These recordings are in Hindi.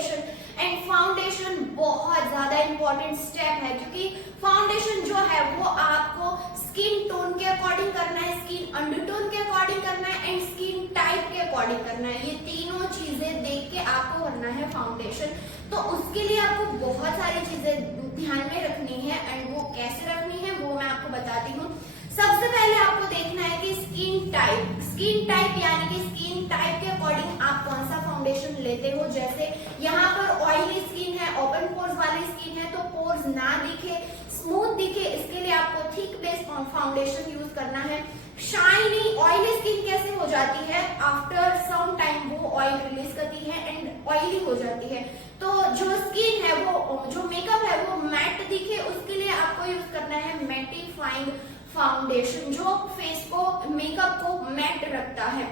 फाउंडेशन। एंड फाउंडेशन बहुत ज्यादा इंपॉर्टेंट स्टेप है, क्योंकि फाउंडेशन जो है वो आपको स्किन टोन के अकॉर्डिंग करना है, स्किन अंडरटोन के अकॉर्डिंग करना है एंड स्किन टाइप के अकॉर्डिंग करना है। ये तीनों चीजें देख के आपको करना है फाउंडेशन। तो उसके लिए आपको बहुत सारी चीजें ध्यान में रखनी है एंड वो कैसे रखनी है वो मैं आपको बताती हूँ। सबसे पहले आपको देखना है कि स्किन टाइप यानी कि स्किन टाइप के अकॉर्डिंग आप कौन सा फाउंडेशन लेते हो। जैसे यहाँ पर ऑयली स्किन है, ओपन पोर्स वाली स्किन है, तो पोर्स ना दिखे, स्मूथ दिखे, इसके लिए आपको थिक बेस फाउंडेशन यूज करना है। शाइनी ऑयली स्किन कैसे हो जाती है, आफ्टर सम टाइम वो ऑयल रिलीज करती है एंड ऑयली हो जाती है। तो जो स्किन है वो, जो मेकअप है वो मैट दिखे, उसके लिए आपको यूज करना है मैटिफाइंग फाउंडेशन, जो फेस को, मेकअप को मैट रखता है।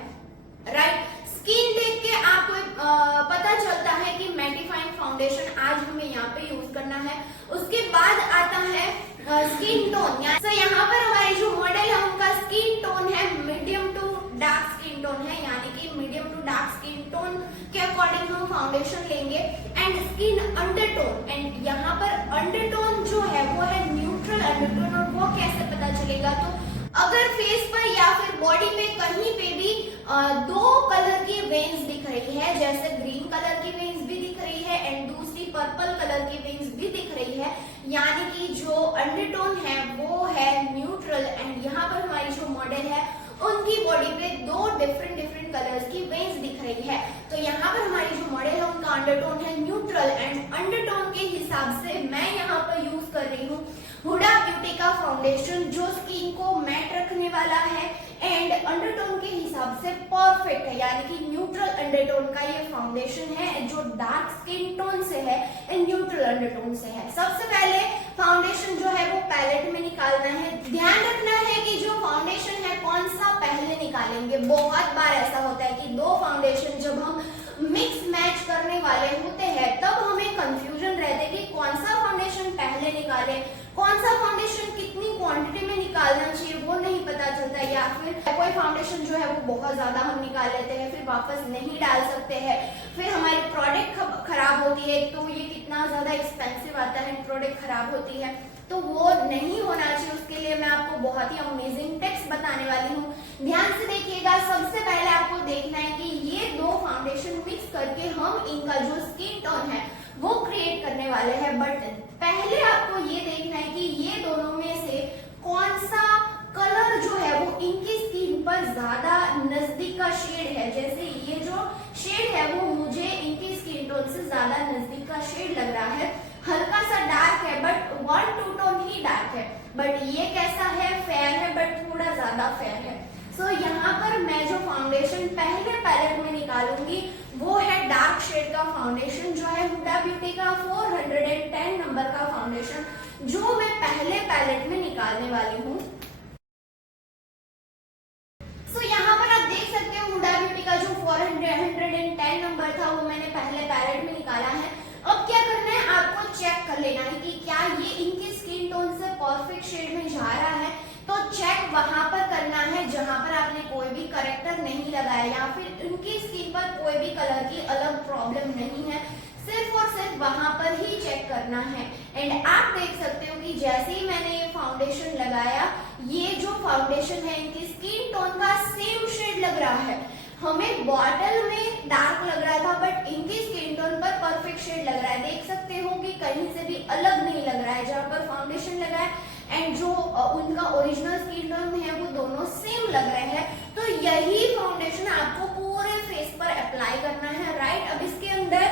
राइट, स्किन देख के आपको पता चलता है कि मैटिफाइंग फाउंडेशन आज हमें यहाँ पे यूज करना है। उसके बाद आता है स्किन टोन। तो यहाँ पर हमारे जो मॉडल है उनका स्किन टोन है medium to dark skin tone है, यानी कि medium to dark skin tone के अकॉर्डिंग हम फाउंडेशन लेंगे। एंड स्किन अंडरटोन, एंड यहाँ पर अंडरटोन जो है वो है न्यूट्रल अंडरटोन। और वो कैसे पता चलेगा, तो अगर फेस पर या फिर बॉडी पे कहीं पे भी दो कलर की वेन्स दिख रही है, जैसे ग्रीन कलर की वेन्स भी दिख रही है एंड दूसरी पर्पल कलर की वेन्स भी दिख रही है, यानी कि जो अंडरटोन है वो है न्यूट्रल। एंड यहाँ पर हमारी जो मॉडल है उनकी बॉडी पे दो डिफरेंट कलर्स की वेन्स दिख रही है। तो यहाँ पर हमारी जो मॉडल है उनका अंडरटोन है न्यूट्रल एंड अंडरटोन के हिसाब से मैं यहाँ पर यूज कर रही हूँ हुडा ब्यूटी का फाउंडेशन, जो स्किन को मैट रखने वाला है एंड अंडरटोन के हिसाब से परफेक्ट है, यानी कि न्यूट्रल अंडरटोन का ये फाउंडेशन है जो डार्क स्किन टोन से है एंड न्यूट्रल अंडरटोन से है। सबसे पहले फाउंडेशन जो है वो पैलेट में निकालना है। ध्यान रखना है कि जो फाउंडेशन है कौन सा पहले निकालेंगे। बहुत बार ऐसा होता है कि दो फाउंडेशन जब हम मिक्स मैच करने वाले होते हैं तब हमें कंफ्यूजन रहता है कि कौन सा फाउंडेशन पहले निकाले, कौन सा फाउंडेशन कितनी क्वांटिटी में निकालना चाहिए वो नहीं पता चलता, या फिर कोई फाउंडेशन जो है वो बहुत ज्यादा हम निकाल लेते हैं फिर वापस नहीं डाल सकते हैं, फिर हमारी प्रोडक्ट खराब होती है। तो ये कितना ज्यादा एक्सपेंसिव आता है, प्रोडक्ट खराब होती है, तो वो नहीं होना चाहिए। उसके लिए मैं आपको बहुत ही अमेजिंग टिप्स बताने वाली हूँ, ध्यान से देखिएगा। सबसे पहले आपको देखना है कि ये दो फाउंडेशन मिक्स करके हम इनका जो स्किन टोन है वो क्रिएट करने वाले हैं। बट पहले आपको ये देखना है कि ये दोनों में से कौन सा कलर जो है वो इनकी स्किन पर ज्यादा नजदीक का शेड है। जैसे ये जो शेड है वो मुझे इनकी स्किन टोन से ज्यादा नजदीक का शेड लग रहा है, हल्का सा डार्क है बट 1-2 टोन ही डार्क है। बट ये कैसा है, फेयर है बट थोड़ा ज्यादा फेयर है। सो यहाँ पर मैं जो फाउंडेशन पहले पैलेट में निकालूंगी वो है डार्क शेड का फाउंडेशन, जो है हुडा ब्यूटी का 410 नंबर का फाउंडेशन, जो मैं पहले पैलेट में निकालने वाली हूँ। सो यहाँ पर आप देख सकते हो हुडा ब्यूटी का जो 410 नंबर था वो मैंने पहले पैलेट में निकाला है। अब क्या करना है, आपको चेक कर लेना है कि क्या ये इनकी स्किन टोन से परफेक्ट शेड में जा रहा है। तो चेक वहां पर करना है जहां पर आपने कोई भी करेक्टर नहीं लगाया या फिर उनकी स्किन पर कोई भी कलर की अलग प्रॉब्लम नहीं है, सिर्फ और सिर्फ वहां पर ही चेक करना है। एंड आप देख सकते हो कि जैसे ही मैंने ये फाउंडेशन लगाया, ये जो फाउंडेशन है इनकी स्किन टोन का सेम शेड लग रहा है। हमें बॉटल में डार्क लग रहा था बट इनकी स्किन टोन पर परफेक्ट शेड लग रहा है। देख सकते हो कि कहीं से भी अलग नहीं लग रहा है, जहां पर फाउंडेशन लगा है एंड जो उनका ओरिजिनल स्किन टोन है वो दोनों सेम लग रहे हैं। तो यही फाउंडेशन आपको पूरे फेस पर अप्लाई करना है। राइट, अब इसके अंदर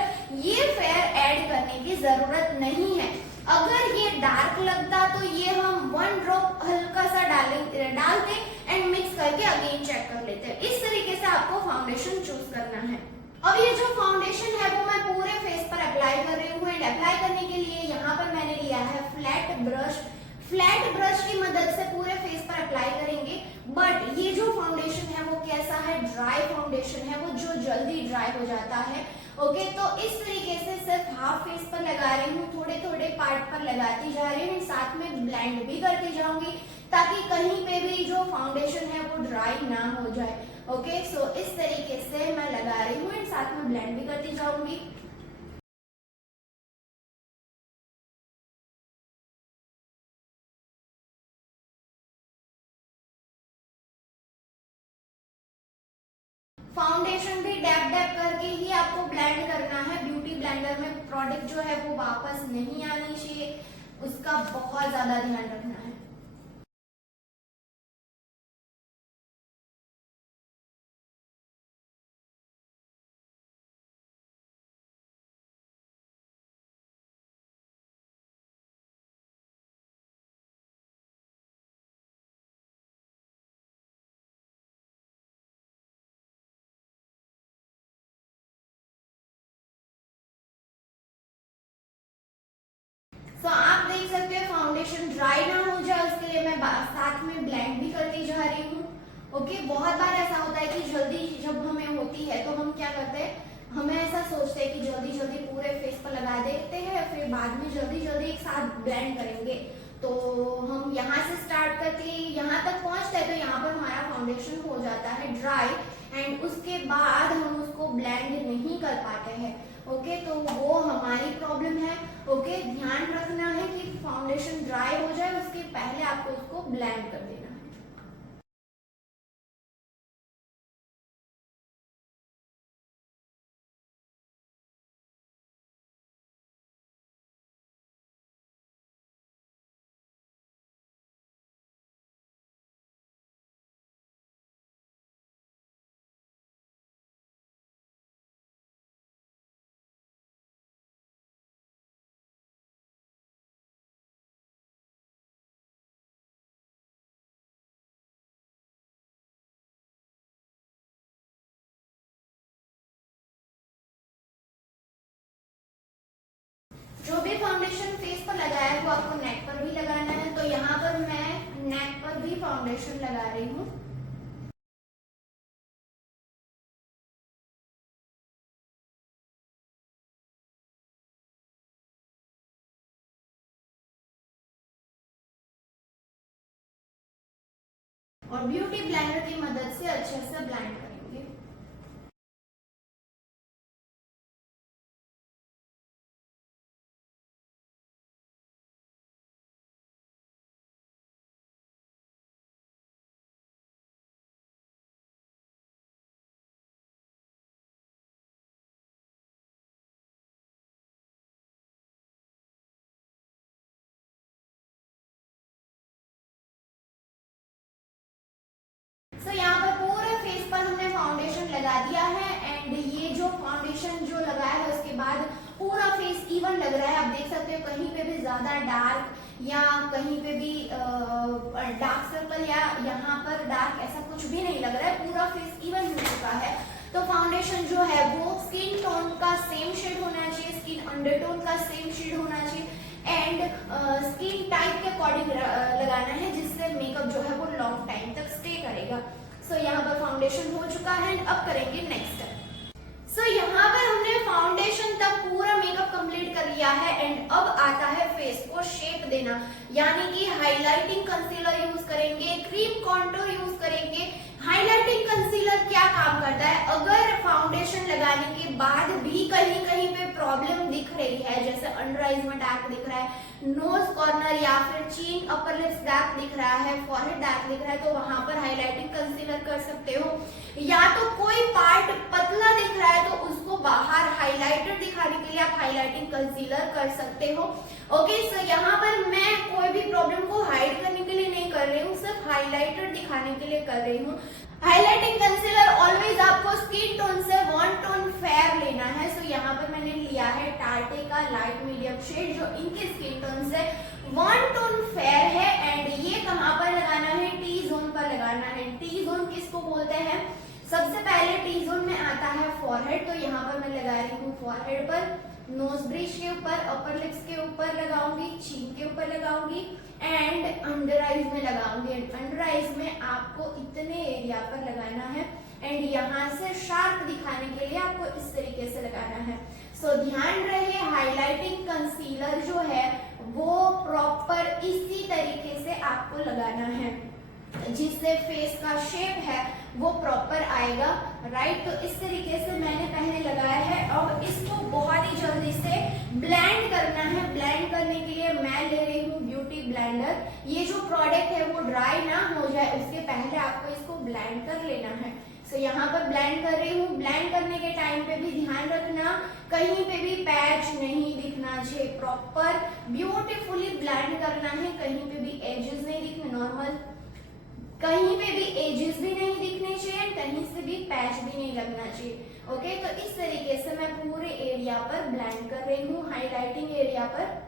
ये फेयर ऐड करने की जरूरत नहीं है। अगर ये डार्क लगता तो ये हम 1 ड्रॉप हल्का सा डालते एंड मिक्स करके अगेन चेक कर लेते हैं। इस तरीके से आपको फाउंडेशन चूज करना है। अब ये जो फाउंडेशन है वो मैं पूरे फेस पर अप्लाई कर रही हूँ एंड अप्लाई करने के लिए यहाँ पर मैंने लिया है फ्लैट ब्रश की मदद से पूरे फेस पर अप्लाई करेंगे। बट ये जो फाउंडेशन है वो कैसा है, ड्राई फाउंडेशन है, वो जो जल्दी ड्राई हो जाता है। ओके, तो इस तरीके से सिर्फ हाफ फेस पर लगा रही हूँ, थोड़े थोड़े पार्ट पर लगाती जा रही हूँ, साथ में ब्लेंड भी करती जाऊंगी ताकि कहीं पे भी जो फाउंडेशन है वो ड्राई ना हो जाए। ओके, सो इस तरीके से मैं लगा रही हूँ एंड साथ में ब्लेंड भी करती जाऊंगी। फाउंडेशन भी डैप डैप करके ही आपको ब्लेंड करना है। ब्यूटी ब्लेंडर में प्रोडक्ट जो है वो वापस नहीं आनी चाहिए, उसका बहुत ज्यादा ध्यान रखना है। तो आप देख सकते हो फाउंडेशन ड्राई ना हो जाए उसके लिए मैं साथ में ब्लेंड भी करती जा रही हूँ। ओके, बहुत बार ऐसा होता है कि जल्दी जब हमें होती है तो हम क्या करते हैं, हमें ऐसा सोचते हैं कि जल्दी जल्दी पूरे फेस पर लगा देते हैं, फिर बाद में जल्दी जल्दी एक साथ ब्लेंड करेंगे। तो हम यहाँ से स्टार्ट करके यहाँ तक पहुँचते हैं तो यहाँ पर हमारा फाउंडेशन हो जाता है ड्राई एंड उसके बाद हम उसको ब्लेंड नहीं कर पाते हैं। ओके, तो वो हमारी प्रॉब्लम है। ओके, ध्यान रखना है कि फाउंडेशन ड्राई हो जाए उसके पहले आपको उसको ब्लेंड कर देना है। जो भी फाउंडेशन फेस पर लगाया है वो आपको नेक पर भी लगाना है। तो यहाँ पर मैं नेक पर भी फाउंडेशन लगा रही हूँ। और ब्यूटी ब्लेंडर की मदद से अच्छे से ब्लेंड करेंगे। तो यहाँ पर पूरे फेस पर हमने फाउंडेशन लगा दिया है एंड ये जो फाउंडेशन जो लगाया है उसके बाद पूरा फेस इवन लग रहा है। आप देख सकते हो कहीं पे भी ज्यादा डार्क या कहीं पे भी डार्क सर्कल या यहाँ पर डार्क ऐसा कुछ भी नहीं लग रहा है, पूरा फेस इवन हो चुका है। तो फाउंडेशन जो है वो स्किन टोन का सेम शेड होना चाहिए, स्किन अंडरटोन का सेम शेड होना चाहिए एंड स्किन टाइप के अकॉर्डिंग लगाना है जिससे मेकअप जो है वो लॉन्ग टाइम तक स्टे करेगा। सो यहाँ पर फाउंडेशन हो चुका है एंड अब करेंगे नेक्स्ट स्टेप। सो यहाँ पर हमने फाउंडेशन तक पूरा मेकअप कंप्लीट कर लिया है एंड अब आता है फेस को शेप देना, यानी कि हाइलाइटिंग कंसीलर यूज करेंगे, क्रीम कॉन्टूर यूज करेंगे। हाइलाइटिंग कंसीलर क्या काम करता है, अगर फाउंडेशन लगाने के बाद भी कहीं कहीं पे प्रॉब्लम दिख रही है, जैसे अंडर आईज में डार्क दिख रहा है, नोज कॉर्नर या फिर चीन अपर लिप्स डार्क दिख रहा है, फॉरहेड डार्क दिख रहा है, तो वहां पर हाइलाइटिंग कंसीलर कर सकते हो। या तो कोई पार्ट पतला दिख रहा है तो उसको बाहर हाइलाइटर दिखाने के लिए आप हाइलाइटिंग कंसीलर कर सकते हो। ओके, सो यहाँ पर मैं कोई भी प्रॉब्लम को हाइड करने के लिए नहीं कर रही हूँ, सिर्फ हाइलाइटर दिखाने के लिए कर रही हूँ। हाइलाइटिंग कंसीलर ऑलवेज आपको स्किन टोन से वन टोन फेयर लेना है। सो यहाँ पर मैंने लिया है टार्टे का लाइट मीडियम शेड जो इनके स्किन टोन से वन टोन फेयर है एंड ये कहाँ पर लगाना है, टी जोन पर लगाना है। टी जोन किसको बोलते हैं, सबसे पहले टी जोन में आता है फॉरहेड, तो यहाँ पर मैं लगा रही हूँ फॉरहेड पर, नोज ब्रिज के ऊपर, अपर लिप्स के ऊपर लगाऊंगी, चीन के ऊपर लगाऊंगी एंड अंडर आईज में लगाऊंगी। अंडर आईज में आपको इतने एरिया पर लगाना है एंड यहाँ से शार्प दिखाने के लिए आपको इस तरीके से लगाना है। सो ध्यान रहे हाइलाइटिंग कंसीलर जो है वो प्रॉपर इसी तरीके से आपको लगाना है जिससे फेस का शेप है वो प्रॉपर आएगा, राइट। तो इस तरीके से मैंने पहले लगाया है। अब इसको बहुत ही जल्दी से ब्लेंड करना है। ब्लेंड करने के लिए मैं ले रही हूँ ब्यूटी ब्लेंडर। ये जो प्रोडक्ट है वो ड्राई ना हो जाए उसके पहले आपको इसको ब्लेंड कर लेना है। सो यहाँ पर ब्लेंड कर रही हूँ। ब्लेंड करने के टाइम पे भी ध्यान रखना कहीं पे भी पैच नहीं दिखना चाहिए, प्रॉपर ब्यूटीफुली ब्लेंड करना है, कहीं पे भी एजेस नहीं दिखने, नॉर्मल कहीं पे भी एजेस भी नहीं दिखने चाहिए, कहीं से भी पैच भी नहीं लगना चाहिए। ओके, तो इस तरीके से मैं पूरे एरिया पर ब्लेंड कर रही हूँ, हाईलाइटिंग एरिया पर।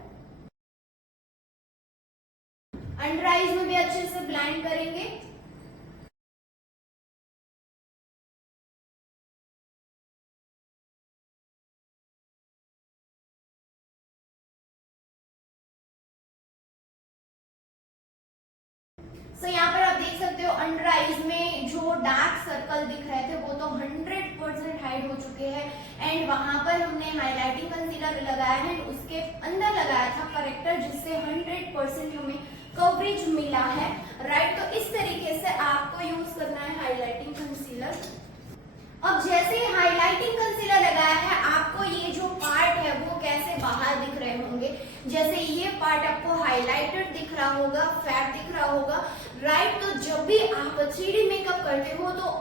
अंडर आईज में भी अच्छे से ब्लेंड करेंगे। सो यहाँ पर आप देख सकते हो अंडर आईज में जो डार्क सर्कल दिख रहे थे वो तो 100% हाइड हो चुके हैं एंड वहां पर हमने हाइलाइटिंग कंसीलर लगाया है, उसके अंदर लगाया था करेक्टर जिससे 100% हमें कवरेज मिला है, राइट। तो इस तरीके से आपको यूज करना है हाइलाइटिंग कंसीलर। अब जैसे ही हाइलाइटिंग कंसीलर लगाया है आपको ये जो पार्ट है वो कैसे बाहर दिख रहे होंगे, जैसे ये पार्ट आपको हाइलाइटेड दिख रहा होगा, फैट दिख रहा होगा, राइट। तो जब भी आप 3D मेकअप करते हो तो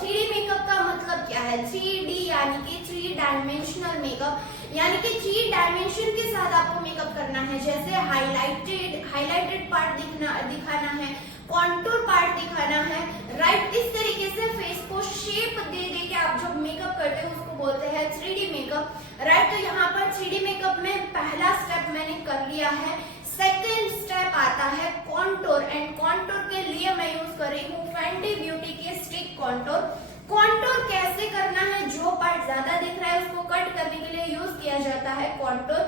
3D मेकअप का मतलब क्या है, 3D यानी कि 3 डायमेंशनल मेकअप, यानी कि 3 डायमेंशन के साथ आपको मेकअप करना है। जैसे हाइलाइटेड पार्ट दिखाना है, कॉन्टूर पार्ट दिखाना है, राइट। इस तरीके से फेस को शेप दे दे के आप जब मेकअप करते हो उसको बोलते हैं 3D मेकअप, राइट। तो यहाँ पर 3D मेकअप में पहला स्टेप मैंने कर लिया है। सेकेंड स्टेप आता है कॉन्टूर एंड कॉन्टूर के लिए मैं यूज कर रही हूँ फेंटी ब्यूटी के स्टिक कॉन्टूर। कॉन्टूर कैसे करना है, जो पार्ट ज्यादा दिख रहा है उसको कट करने के लिए यूज किया जाता है contour.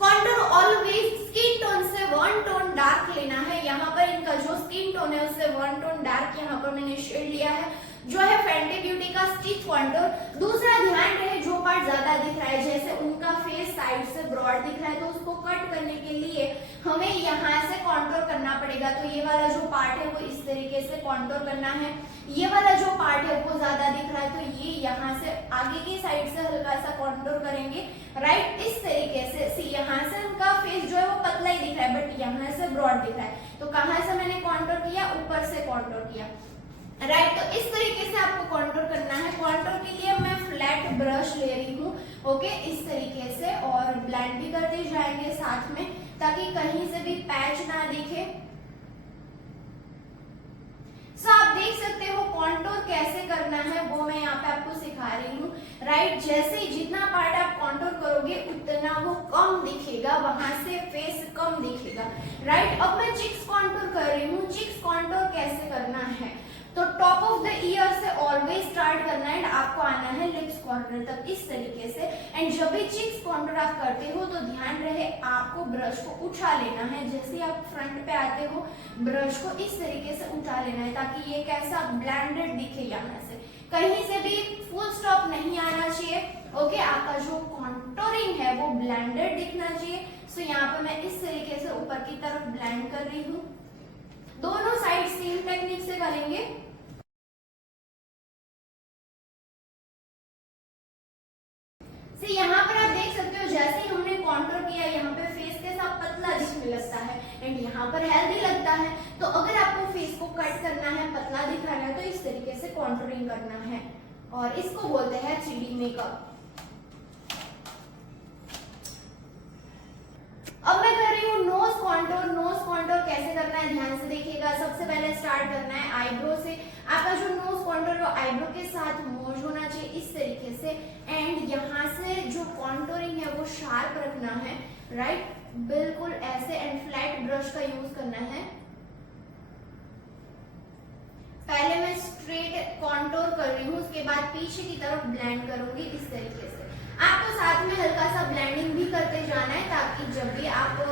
Contour always skin tone से 1 टोन डार्क लेना है। यहाँ पर इनका जो स्किन टोन है उससे 1 टोन डार्क यहाँ पर मैंने शेड लिया है जो है फेंटी ब्यूटी का स्टिक कॉन्टूर। दूसरा ध्यान रहे जो पार्ट ज्यादा दिख रहा है, जैसे उनका फेस साइड से ब्रॉड दिख रहा है तो उसको कट करने के लिए हमें यहाँ से कॉन्टूर करना पड़ेगा। तो ये वाला जो पार्ट है वो इस तरीके से कॉन्टूर करना है। ये वाला जो पार्ट है वो ज्यादा दिख रहा है तो ये यहाँ से आगे की साइड से हल्का सा कॉन्टूर करेंगे, राइट। इस तरीके से यहाँ से उनका फेस जो है वो पतला ही दिख रहा है बट यहाँ से ब्रॉड दिख रहा है, तो कहाँ से मैंने कॉन्टूर किया, ऊपर से कॉन्टूर किया, राइट। तो इस तरीके से आपको कॉन्टूर करना है। कॉन्टूर के लिए मैं फ्लैट ब्रश ले रही हूँ, ओके, इस तरीके से, और ब्लेंड भी करते जाएंगे साथ में ताकि कहीं से भी पैच ना दिखे। सो आप देख सकते हो कॉन्टूर कैसे करना है वो मैं यहाँ पे आपको सिखा रही हूँ, राइट। जैसे ही जितना पार्ट आप कॉन्टूर करोगे उतना वो कम दिखेगा, वहां से फेस कम दिखेगा, राइट। अब मैं चिक्स कॉन्टूर कर रही हूँ। चिक्स कॉन्टूर कैसे करना है, तो टॉप ऑफ द ईयर से ऑलवेज स्टार्ट करना है एंड आपको आना है लिप्स कॉर्नर तक, इस तरीके से। एंड जब भी चिक्स कॉन्टूर आप करते हो तो ध्यान रहे आपको ब्रश को उठा लेना है। जैसे ही आप फ्रंट पे आते हो ब्रश को इस तरीके से उठा लेना है ताकि ये कैसा ब्लेंडेड दिखे, यहाँ से कहीं से भी फुल स्टॉप नहीं आना चाहिए, ओके। आपका जो कॉन्टूरिंग है वो ब्लेंडेड दिखना चाहिए। सो यहाँ पे मैं इस तरीके से ऊपर की तरफ ब्लेंड कर रही हूँ। दोनों साइड सेम टेक्निक से करेंगे। यहाँ पर आप देख सकते हो जैसे ही हमने कॉन्टूर किया यहाँ पे फेस के साथ पतला दिखने लगता है एंड यहाँ पर हेल्दी लगता है। तो अगर आपको फेस को कट करना है, पतला दिखाना है, तो इस तरीके से कॉन्टूरिंग करना है और इसको बोलते हैं 3D मेकअप। अब मैं कर रही हूँ नोज कॉन्टूर। नोज कॉन्टूर कैसे करना है ध्यान से देखिएगा। सबसे पहले स्टार्ट करना है आईब्रो से। आपका जो नोज कॉन्टूर है वो आईब्रो के साथ मर्ज होना चाहिए इस तरीके से एंड यहाँ से जो कॉन्टूरिंग है वो शार्प रखना है, राइट, बिल्कुल ऐसे, एंड फ्लैट ब्रश का यूज करना है। पहले मैं स्ट्रेट कॉन्टूर कर रही हूँ, उसके बाद पीछे की तरफ ब्लेंड करूंगी इस तरीके से। आपको साथ में हल्का सा ब्लेंडिंग भी करते जाना है ताकि जब भी आप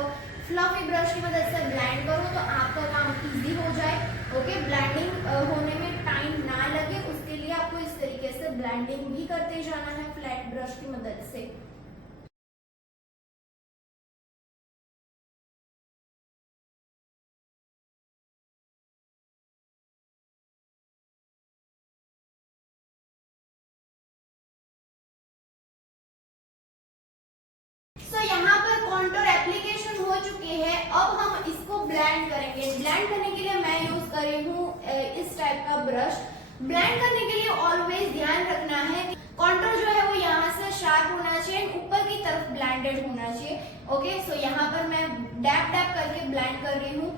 फ्लफी ब्रश की मदद से ब्लेंड करो तो आपका काम इजी हो जाए, ओके। ब्लेंडिंग होने में टाइम ना लगे उसके लिए आपको इस तरीके से ब्लेंडिंग भी करते जाना है फ्लैट ब्रश की मदद से। तो यहाँ पर कॉन्टूर एप्लीकेशन हो चुकी है। अब हम इसको ब्लेंड करेंगे। ब्लेंड करने के लिए मैं यूज कर रही हूँ इस टाइप का ब्रश, ब्लेंड करने के लिए ऑलवेज ध्यान रखना है कॉन्टूर जो है वो यहाँ से शार्प होना चाहिए, ऊपर की तरफ ब्लेंडेड होना चाहिए। ओके, सो यहाँ पर मैं डैप डैप करके ब्लेंड कर रही हूँ।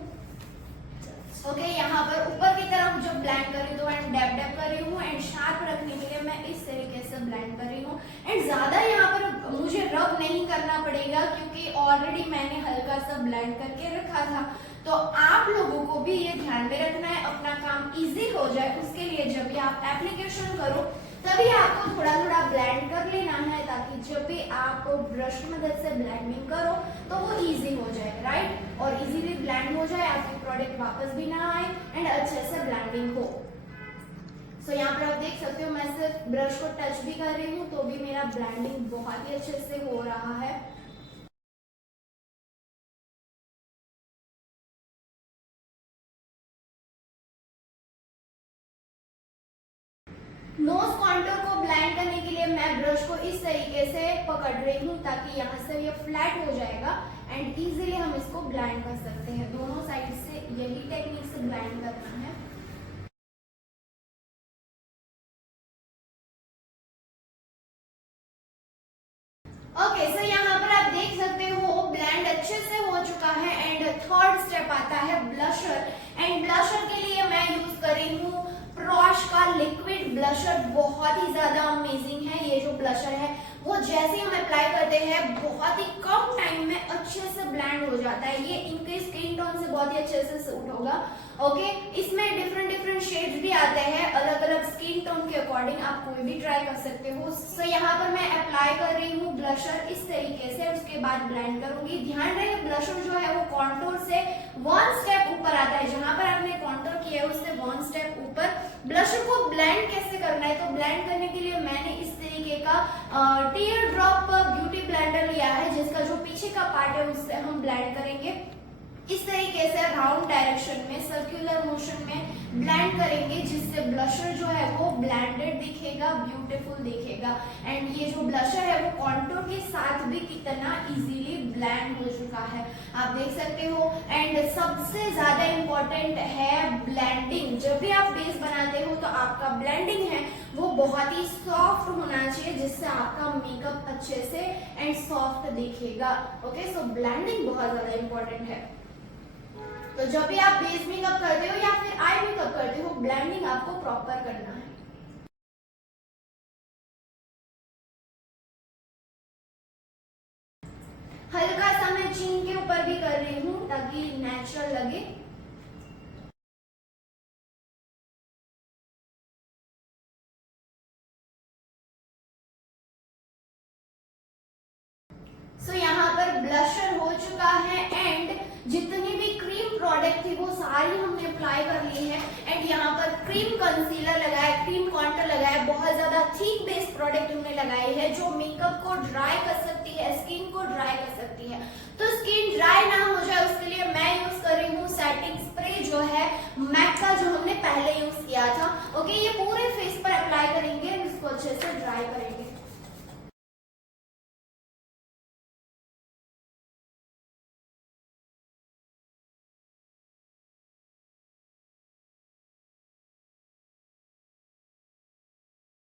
ओके, यहाँ पर ऊपर की तरफ जो ब्लेंड कर रही हूँ एंड डैप डैप कर रही हूँ, एंड शार्प रखने के लिए मैं इस तरीके से ब्लेंड कर रही हूँ। एंड ज्यादा यहाँ पर मुझे रब नहीं करना पड़ेगा क्योंकि ऑलरेडी मैंने हल्का सा ब्लेंड करके रखा था। तो आप लोगों को भी ये ध्यान में रखना है, अपना काम इजी हो जाए उसके लिए जब भी आप एप्लीकेशन करो तभी आपको थोड़ा थोड़ा ब्लेंड कर लेना है, ताकि जब भी आप ब्रश की मदद से ब्लेंडिंग करो तो वो इजी हो जाए, राइट, और इजीली ब्लेंड हो जाए, आपकी प्रोडक्ट वापस भी ना आए एंड अच्छे से ब्लेंडिंग हो। सो यहाँ पर आप देख सकते हो मैं सिर्फ ब्रश को टच भी कर रही हूँ तो भी मेरा ब्लेंडिंग बहुत ही अच्छे से हो रहा है। नोज कॉन्टूर को ब्लेंड करने के लिए मैं ब्रश को इस तरीके से पकड़ रही हूँ ताकि यहाँ से ये फ्लैट हो जाएगा एंड इजीली हम इसको ब्लेंड कर सकते हैं। दोनों साइड से यही टेक्निक से ब्लेंड करना है। ओके, सो यहाँ पर आप देख सकते हो ब्लेंड अच्छे से हो चुका है एंड थर्ड स्टेप आता है ब्लशर। एंड ब्लशर के लिए मैं यूज कर रही हूँ प्रॉश का लिक्विड ब्लशर। बहुत ही ज्यादा अमेजिंग है ये जो ब्लशर है, वो जैसे हम अप्लाई करते हैं बहुत ही कम टाइम में अच्छे से ब्लेंड हो जाता है। ये इनके स्किन टोन से बहुत ही अच्छे से सूट होगा। ओके, इसमें डिफरेंट शेड्स भी आते हैं, अलग अलग स्किन टोन के अकॉर्डिंग आप कोई भी ट्राई कर सकते हो। सो यहाँ पर मैं अप्लाई कर रही हूँ ब्लशर इस तरीके से, उसके बाद ब्लेंड करूंगी। ध्यान रहे ब्लशर जो है वो कॉन्टूर से 1 स्टेप ऊपर आता है, जहां पर आपने कॉन्टूर किया है उससे 1 स्टेप ऊपर। ब्लशर को ब्लेंड कैसे करना है, तो ब्लेंड करने के लिए मैंने इस तरीके का टीयर ड्रॉप ब्यूटी ब्लेंडर लिया है, जिसका जो पीछे का पार्ट है उससे हम ब्लेंड करेंगे। इस तरीके से राउंड डायरेक्शन में, सर्कुलर मोशन में ब्लेंड करेंगे, जिससे ब्लशर जो है वो ब्लेंडेड दिखेगा, ब्यूटीफुल दिखेगा। एंड ये जो ब्लशर है वो कॉन्टूर के साथ भी कितना इजीली ब्लेंड हो चुका है, आप देख सकते हो। एंड सबसे ज्यादा इम्पोर्टेंट है ब्लेंडिंग। जब भी आप बेस बनाते हो तो आपका ब्लेंडिंग है वो बहुत ही सॉफ्ट होना चाहिए, जिससे आपका मेकअप अच्छे से एंड सॉफ्ट दिखेगा। ओके, सो ब्लेंडिंग बहुत ज्यादा इम्पोर्टेंट है। तो जब भी आप बेस मेकअप करते हो या फिर आई मेकअप करते हो, ब्लेंडिंग आपको प्रॉपर करना है। हल्का सा मैं चीन के ऊपर भी कर रही हूँ ताकि नेचुरल लगे। सो यहाँ पर ब्लशर हो चुका है एंड जितनी भी क्रीम प्रोडक्ट थी वो सारी हमने अप्लाई कर ली है। एंड यहाँ पर क्रीम कंसीलर लगाया, क्रीम कॉन्टूर लगाया, बहुत ज्यादा थिक बेस प्रोडक्ट हमने लगाई है जो मेकअप को ड्राई कर सकती है, स्किन को ड्राई कर सकती है। तो स्किन ड्राई ना हो जाए उसके लिए मैं यूज कर रही हूँ सेटिंग स्प्रे, जो है मैक का, जो हमने पहले यूज किया था। ओके, ये पूरे फेस पर अप्लाई करेंगे, इसको अच्छे से ड्राई करेंगे।